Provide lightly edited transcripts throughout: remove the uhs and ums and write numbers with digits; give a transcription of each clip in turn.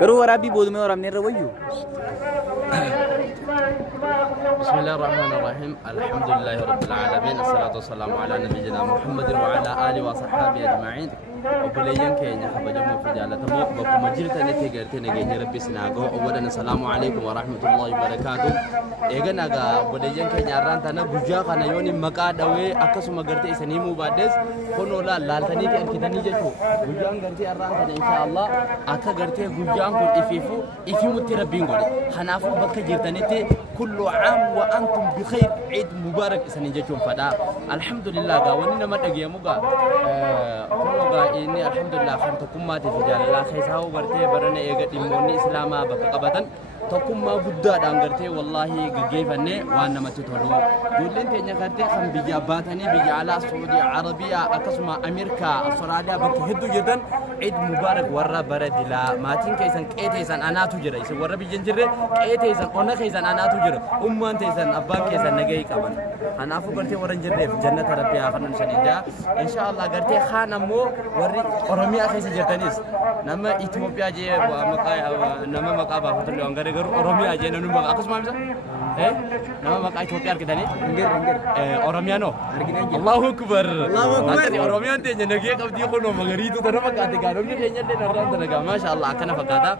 Garuu waraabbii boodumee waraabnee irra wayyu. بسم الله الرحمن الرحيم الحمد لله رب العالمين الصلاة والسلام على نبينا محمد وعلى آله وصحبه أجمعين وبليان كينيا خبجمو في جالتمو بكم جرت نتي غيرتي نغي ربي سناغو اولا السلام عليكم ورحمة الله وبركاته ايغنا غا بليان كينيا رانتنا بوجا كنا يوني مقا دوي اكسما غرتي سنيمو بادس كونو لا لالتني تي انكدني جچو بوجان غرتي رانتنا ان شاء الله اكا غرتي بوجان كو افيفو تربين غدي حنافو بك جرتنتي كل عام وانتم بخير عيد مبارك سنجچو فدا الحمد لله غا وننا مدغيمو غا ini alhamdulillah kan tokumma ti fidalla khaysaw garte barane ega dimonni islama baka qabatan tokumma budda dan garte wallahi gegefanne wana matu todo dulen tenya garte kan bija batani bija ala saudi arabia akasma amerika australia baka heddu jidan eid mubarak warra baradila matin kaysan qeteysan anatu jira isi warra bijen jirre qeteysan onna kaysan anatu jira umman taysan abban kaysan nagay qaban anafu garte waran jirre jannat rabbi akhanan sanida inshallah garte khanamo warri oromia kaysa jirtanis nama ethiopia je nama maka ba hotel angare garu oromia je nanu maka akusma bisa nama maka ethiopia kidani ngir oromia no allahu akbar nanti oromia te nage qabdi kono magari tu tanama ka te garu ni tenya de naran tanaga mashallah kana fakata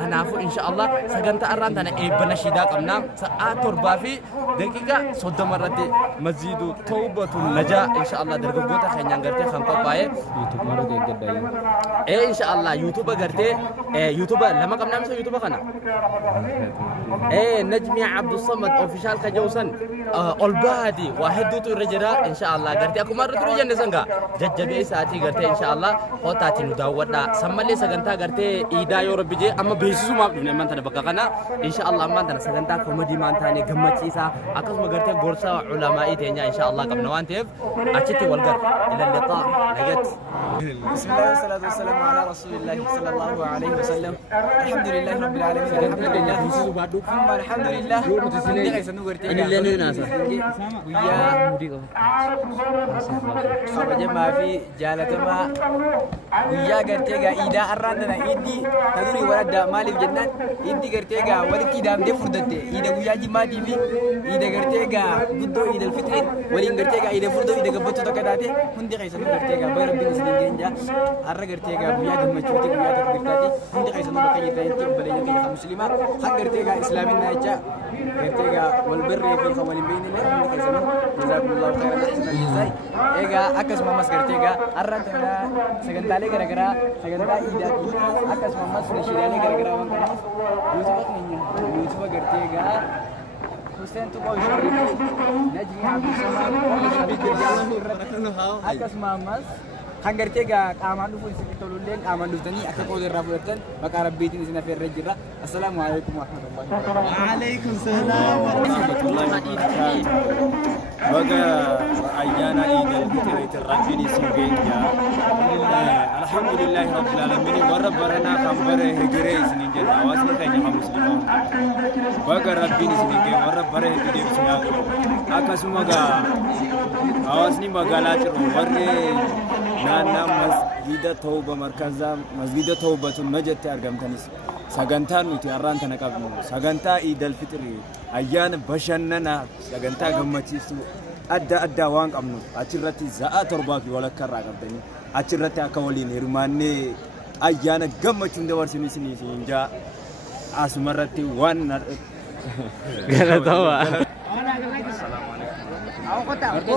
hanafu inshallah saganta aran tana ebana shida kamna saat torbafi daqiqa sodomarati masjidu taubatul naja inshallah dargogota khanya ngarte khan papaye youtube maro de gadai inshallah youtube garte youtube lama kamna misa youtube kana نجمي عبد الصمد اوفيشال كجوسن اولبادي واحد تو رجرا ان شاء الله غرتي اكو مر تو جن سنغا ججبي ساتي غرتي ان شاء الله هوتاتي نداودا سملي سغنتا غرتي ايدا يو ربجي اما بيسو ما دون من تنبقى كنا ان شاء الله من تن سغنتا كوميدي مان تاني غمچيسا اكس مغرتي غورسا علماء تينيا ان شاء الله قبل وانتف اتيتي والغر الى اللقاء نجت بسم الله والصلاة والسلام على رسول الله صلى الله عليه وسلم الحمد لله رب العالمين الحمد لله ini kaysan nugurti ini lenu nasa ya sabaja maafi jalatama ya gartega ida arrandana idi taduri warada malif jannat idi gartega waliki damde furdate ida guyaji mati fi ida gartega guddo ida alfitr walin gartega ida furdo ida gabbatu takadate hundi kaysan gartega bay rabbin sidinja arra gartega guya gammachuti guya takbirtati hundi kaysan bakayta inti balayya kay muslima han gartega islamin naja gartega والبر في خوال بين الله كيسمو جزاكم الله خيرا احسن الجزاء ايغا اكس مامس غرتيغا ارانتنا سغنتالي غرغرا سغنتا ايدا اكس مامس نشيراني غرغرا وان يوسف كنيا يوسف غرتيغا حسين تو كوي نجمي عبد الصمد اكس مامس hangartega qaamanu fuusi tolulleen qaamanu tani akka qoodee irraa fudhatan maqaa rabbiitiin isin afeer rajjira assalamu alaykum wa rahmatullahi wa alaykum salaam wa rahmatullahi wa barakatuh baga ayana idul fitr rabbini singeja alhamdulillah rabbil alamin wa rabbana khambare hijre isnin janna wasni kanya muslimun baga rabbini singeja wa rabbare hijre isna akasumaga awasni magala tiro warre نانا مسجد توبة مركزا مسجد توبة المجد أرقام تنس سجنتا نوتي أران تنقابنو سجنتا عيد الفطر أيان بشننا سجنتا قمتيسو أدى وانق أمنو أترتي زاء ترباكي ولا كرا قبتني أترتي أكوالين هرماني أيان قمتون دوار سنسيني سنجا أسمرتي وان غلطوا السلام عليكم aku kota aku